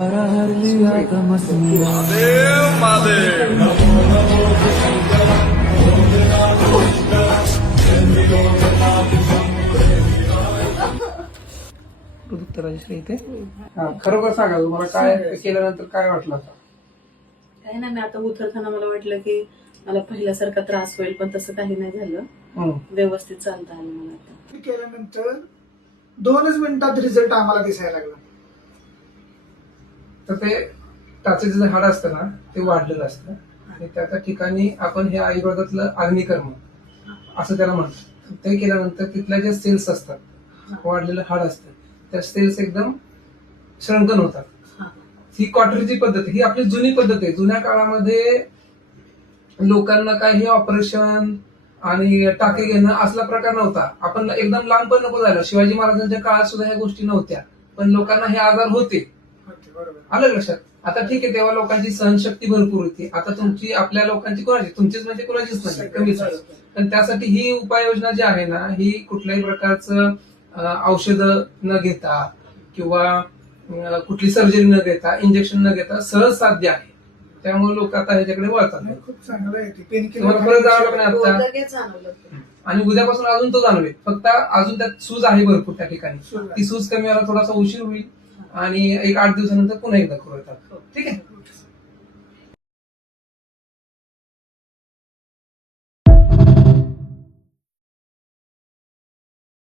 इथे खरोखर सांगा तुम्हाला काय केल्यानंतर काय वाटलं आता? काही नाही, मी आता उतरताना मला वाटलं की मला पहिल्यासारखा त्रास होईल, पण तसं काही नाही झालं. व्यवस्थित चालता आलं मला आता. केल्यानंतर 2च मिनिटात रिझल्ट आम्हाला दिसायला लागला. तर ते टाचेचं जे हाड असतं ना ते वाढलेलं असतं आणि त्या ठिकाणी आपण हे आयुर्वेदातलं अग्निकर्म असं त्याला म्हणतो. ते केल्यानंतर तिथल्या ज्या सेल्स असतात, वाढलेलं हाड असतं, त्या सेल्स एकदम श्रंकन होतात. ही क्वार्टरची पद्धत, ही आपली जुनी पद्धत आहे. जुन्या काळामध्ये लोकांना काही ऑपरेशन आणि टाके घेणं असला प्रकार नव्हता. आपण एकदम लांब पण नको झालं, शिवाजी महाराजांच्या काळात सुद्धा ह्या गोष्टी नव्हत्या, पण लोकांना हे आजार होते. आलं लक्षात? आता ठीक आहे, तेव्हा लोकांची सहनशक्ती भरपूर होती. आता तुमची, आपल्या लोकांची कोणाची, तुमचीच म्हणजे कोणाचीच नाही, कमीच. पण त्यासाठी ही उपाययोजना जी आहे ना, ही कुठल्याही प्रकारचं औषध न घेता किंवा कुठली सर्जरी न घेता, इंजेक्शन न घेता सहज साध्य आहे. त्यामुळे लोक आता ह्याच्याकडे वळतात. खूप चांगलं आहे ते. परत जाणवलं नाही आता, लगेच जाणवलं. आणि उद्यापासून अजून तो जाणवेल. फक्त अजून त्यात सूज आहे भरपूर त्या ठिकाणी. ती सूज कमी व्हायला थोडासा उशीर होईल आणि एक 8 दिवसानंतर पुन्हा एकदा करू येतात. ठीक आहे.